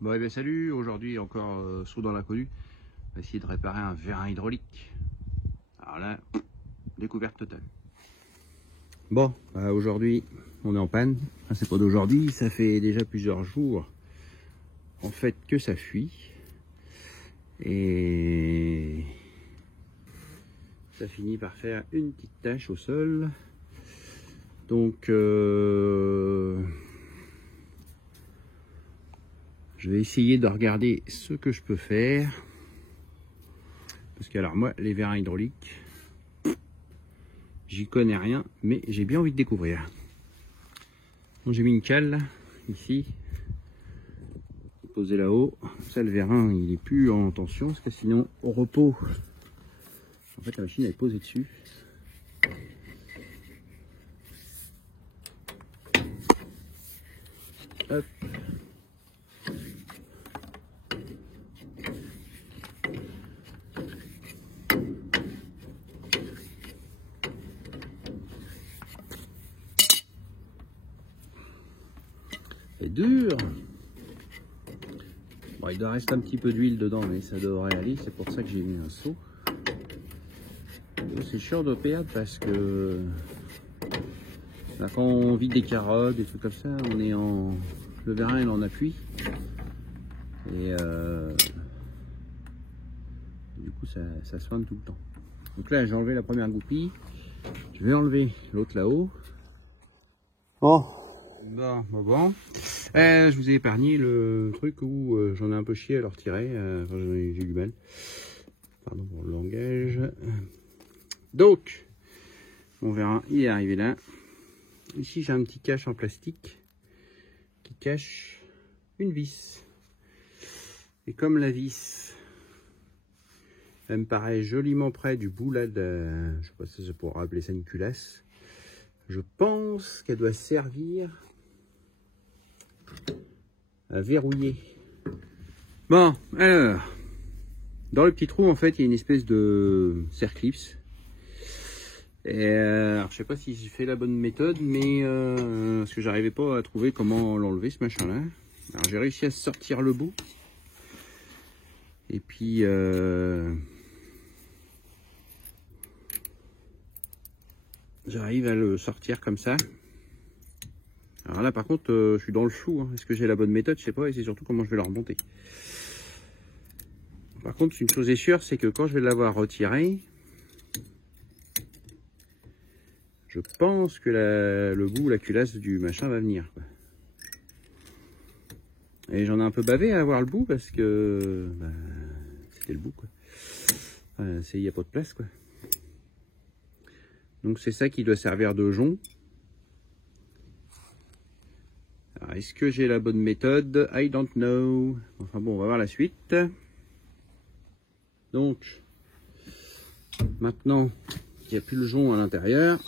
Bon, eh bien salut, aujourd'hui encore saut dans l'inconnu. On va essayer de réparer un vérin hydraulique. Alors là, découverte totale. Bon, aujourd'hui on est en panne. Enfin, c'est pas d'aujourd'hui, ça fait déjà plusieurs jours en fait que ça fuit. Et ça finit par faire une petite tache au sol. Donc je vais essayer de regarder ce que je peux faire. Parce que alors moi, les vérins hydrauliques, j'y connais rien, mais j'ai bien envie de découvrir. Donc j'ai mis une cale ici, posée là-haut. Ça, le vérin, il est plus en tension, parce que sinon, au repos, en fait, la machine elle est posée dessus. Hop. C'est dur. Bon, il doit rester un petit peu d'huile dedans, mais ça devrait aller. C'est pour ça que j'ai mis un seau. C'est chiant de perdre parce que là, quand on vide des carottes, des trucs comme ça, on est en... le vérin il en appuie. Et du coup ça soigne tout le temps. Donc là j'ai enlevé la première goupille. Je vais enlever l'autre là-haut. Bon. Je vous ai épargné le truc où j'en ai un peu chié à le retirer. Enfin, j'ai eu du mal. Pardon pour le langage. Donc, mon vérin, il est arrivé là. Ici, j'ai un petit cache en plastique qui cache une vis. Et comme la vis, elle me paraît joliment près du bout là de... je sais pas si ça pourra appeler ça une culasse. Je pense qu'elle doit servir à verrouiller. Bon, alors, dans le petit trou, en fait, il y a une espèce de serre-clips. Et alors, je sais pas si j'ai fait la bonne méthode, mais parce que j'arrivais pas à trouver comment l'enlever, ce machin-là. Alors, j'ai réussi à sortir le bout. Et puis, j'arrive à le sortir comme ça. Alors là, par contre, je suis dans le flou. Hein. Est-ce que j'ai la bonne méthode? Je sais pas. Et c'est surtout comment je vais le remonter. Par contre, une chose est sûre, c'est que quand je vais l'avoir retiré, je pense que le bout, la culasse du machin va venir, quoi. Et j'en ai un peu bavé à avoir le bout parce que c'était le bout, quoi. Il n'y a pas de place, quoi. Donc c'est ça qui doit servir de jonc. Alors est-ce que j'ai la bonne méthode? I don't know. Enfin bon, on va voir la suite. Donc, maintenant qu'il n'y a plus le jonc à l'intérieur,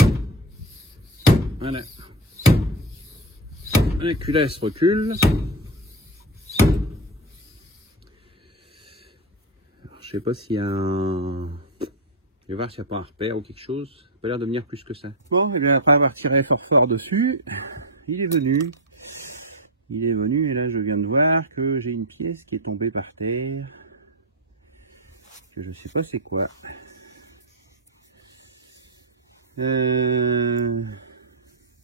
voilà. La culasse recule. Alors, je sais pas s'il y a un... Je vais voir s'il n'y a pas un repère ou quelque chose. Ça n'a pas l'air de venir plus que ça. Bon, et bien après avoir tiré fort dessus, il est venu. Il est venu et là je viens de voir que j'ai une pièce qui est tombée par terre. Que je sais pas c'est quoi.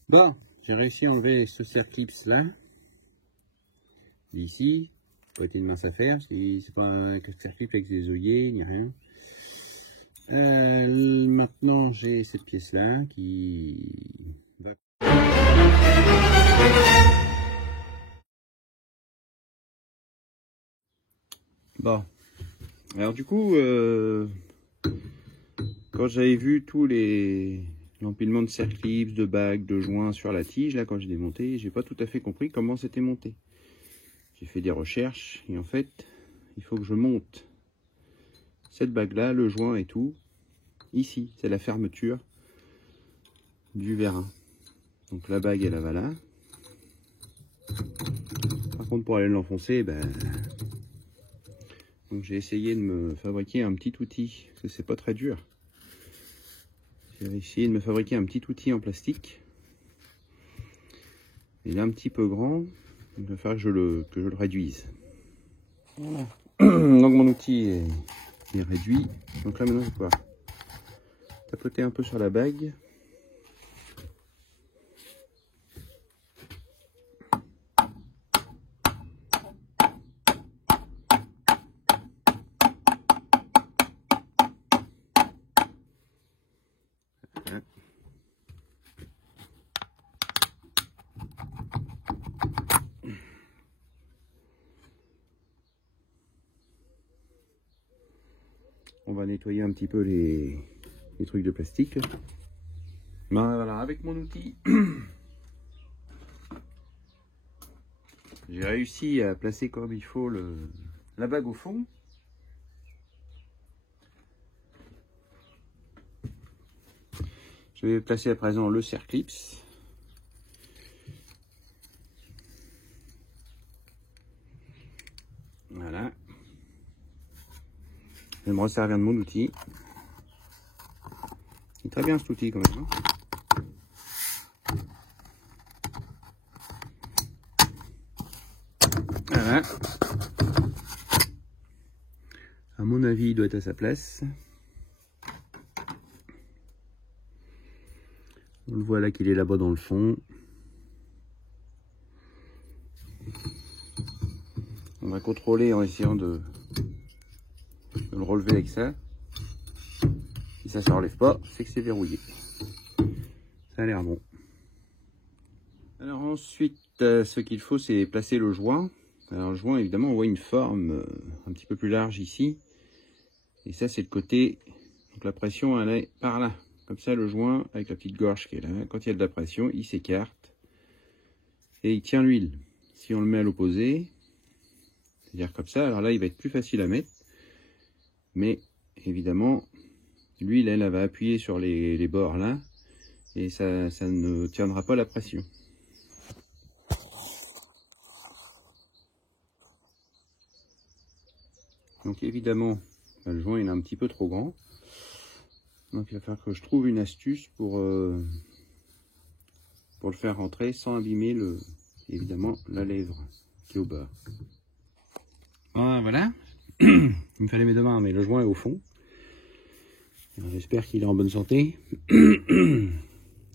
Bon, j'ai réussi à enlever ce serre-clips là. D'ici. Pas été une mince affaire. C'est pas un serre-clip avec des œillets ni rien. Maintenant j'ai cette pièce là qui va... Bon, alors du coup, quand j'avais vu tous l'empilement de serre-clips, de bagues, de joints sur la tige, là quand j'ai démonté, j'ai pas tout à fait compris comment c'était monté. J'ai fait des recherches et en fait, il faut que je monte cette bague là, le joint et tout. Ici, c'est la fermeture du vérin. Donc la bague, elle va là. Par contre, pour aller l'enfoncer, donc j'ai essayé de me fabriquer un petit outil, parce que c'est pas très dur. J'ai essayé de me fabriquer un petit outil en plastique. Il est un petit peu grand, il va falloir que je le réduise. Voilà. Donc mon outil est réduit. Donc là maintenant je vais pouvoir tapoter un peu sur la bague. Voilà. On va nettoyer un petit peu les trucs de plastique. Ben, voilà, avec mon outil, j'ai réussi à placer comme il faut la bague au fond. Je vais placer à présent le serre-clips. Voilà. Je vais me resservir de mon outil. C'est très bien cet outil quand même. Voilà. À mon avis, il doit être à sa place. On le voit là qu'il est là-bas dans le fond. On va contrôler en essayant de le relever avec ça. Si ça ne se relève pas, c'est que c'est verrouillé. Ça a l'air bon. Alors ensuite, ce qu'il faut, c'est placer le joint. Alors le joint, évidemment, on voit une forme un petit peu plus large ici. Et ça, c'est le côté. Donc la pression, elle est par là. Comme ça, le joint, avec la petite gorge qui est là, quand il y a de la pression, il s'écarte. Et il tient l'huile. Si on le met à l'opposé, c'est-à-dire comme ça, alors là, il va être plus facile à mettre. Mais évidemment, l'huile, elle va appuyer sur les bords là. Et ça ne tiendra pas la pression. Donc évidemment, le joint il est un petit peu trop grand. Donc il va falloir que je trouve une astuce pour le faire rentrer sans abîmer évidemment la lèvre qui est au bas. Voilà. Il me fallait mes deux mains, mais le joint est au fond. J'espère qu'il est en bonne santé. Qu'il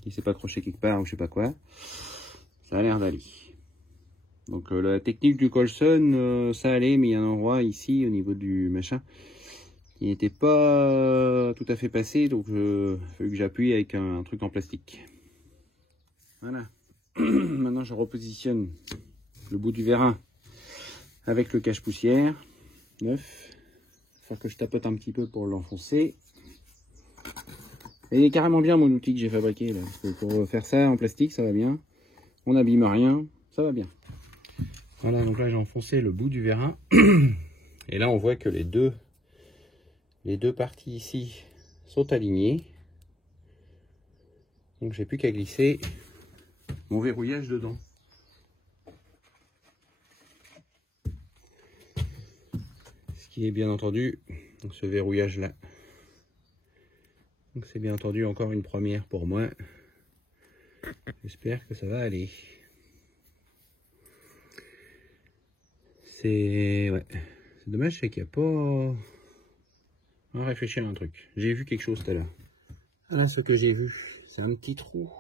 ne s'est pas accroché quelque part ou je sais pas quoi. Ça a l'air d'aller. Donc la technique du Colson, ça allait, mais il y a un endroit ici au niveau du machin qui n'était pas tout à fait passé, donc il faut que j'appuie avec un truc en plastique. Voilà. Maintenant je repositionne le bout du vérin avec le cache-poussière neuf. Il faut que je tapote un petit peu pour l'enfoncer. Et il est carrément bien mon outil que j'ai fabriqué là, parce que pour faire ça en plastique ça va bien. On n'abîme rien, ça va bien. Voilà, donc là j'ai enfoncé le bout du vérin. Et là on voit que les deux parties ici sont alignées. Donc j'ai plus qu'à glisser mon verrouillage dedans. Ce qui est bien entendu donc ce verrouillage là. Donc c'est bien entendu encore une première pour moi. J'espère que ça va aller. C'est dommage, c'est qu'il n'y a pas. On va réfléchir à un truc. J'ai vu quelque chose tout à l'heure. Voilà ce que j'ai vu. C'est un petit trou.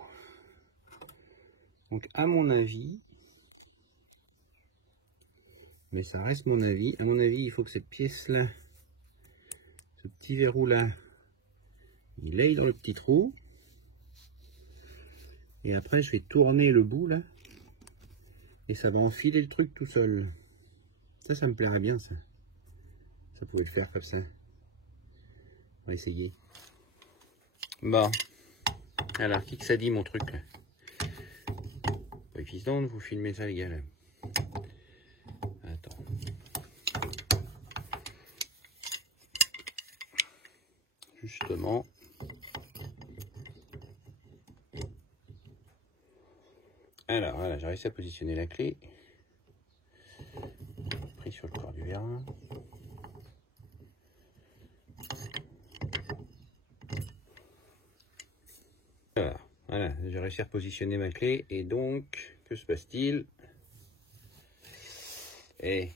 Donc à mon avis, mais ça reste mon avis. À mon avis, il faut que cette pièce-là, ce petit verrou-là, il aille dans le petit trou. Et après, je vais tourner le bout là. Et ça va enfiler le truc tout seul. Ça me plairait bien ça. Ça pouvait le faire comme ça. On va essayer. Bon. Alors, qui que ça dit mon truc là? Pas évident de vous filmer ça les gars là. Attends. Justement. Alors voilà, j'ai réussi à positionner la clé. Pris sur le corps du vérin. Alors, voilà, j'ai réussi à positionner ma clé. Et donc, que se passe-t-il? Et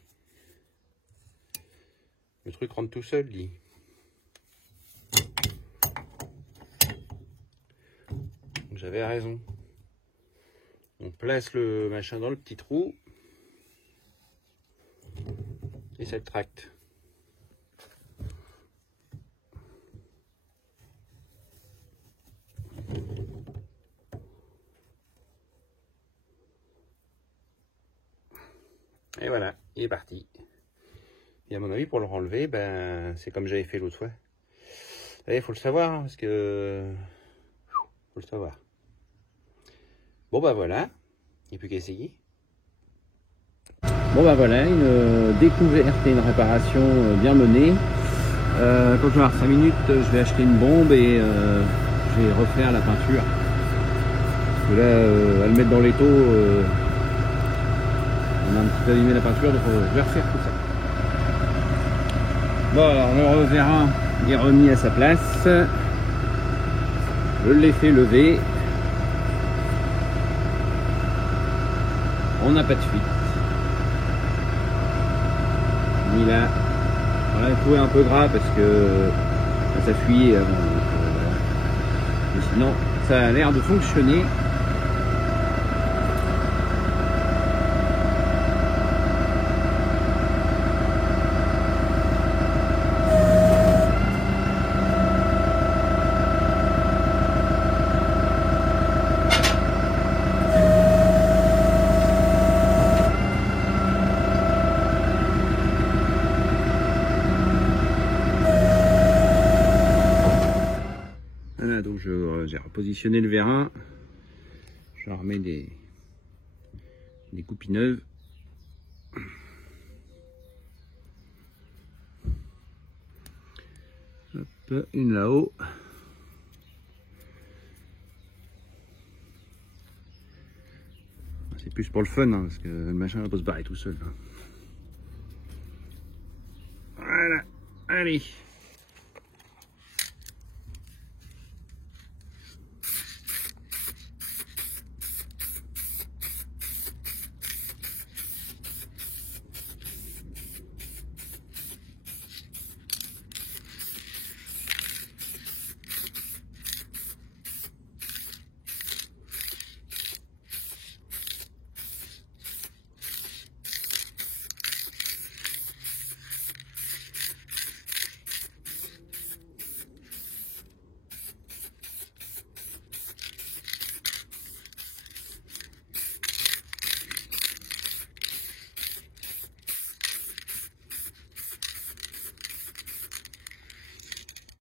Le truc rentre tout seul, dit. J'avais raison. On place le machin dans le petit trou. Et ça le tracte. Et voilà, il est parti. Et à mon avis, pour le renlever, ben, c'est comme j'avais fait l'autre fois. Il faut le savoir, hein, parce que... faut le savoir. Bon, bah voilà. Il n'y a plus qu'à essayer. Bon, bah voilà, une découverte et une réparation bien menée. Quand je vais avoir 5 minutes, je vais acheter une bombe et je vais refaire la peinture. Parce que là, à le mettre dans l'étau, on a un petit peu abîmé la peinture, donc je vais refaire tout ça. Bon, alors le reverra est remis à sa place. Je l'ai fait lever. On n'a pas de fuite. Ni là. On l'a trouvé un peu gras parce que ça fuyait avant. Donc, voilà. Mais sinon, ça a l'air de fonctionner. Voilà, donc j'ai repositionné le vérin. Je remets des coupes neuves. Hop, une là-haut. C'est plus pour le fun, hein, parce que le machin va pas se barrer tout seul. Hein. Voilà, allez.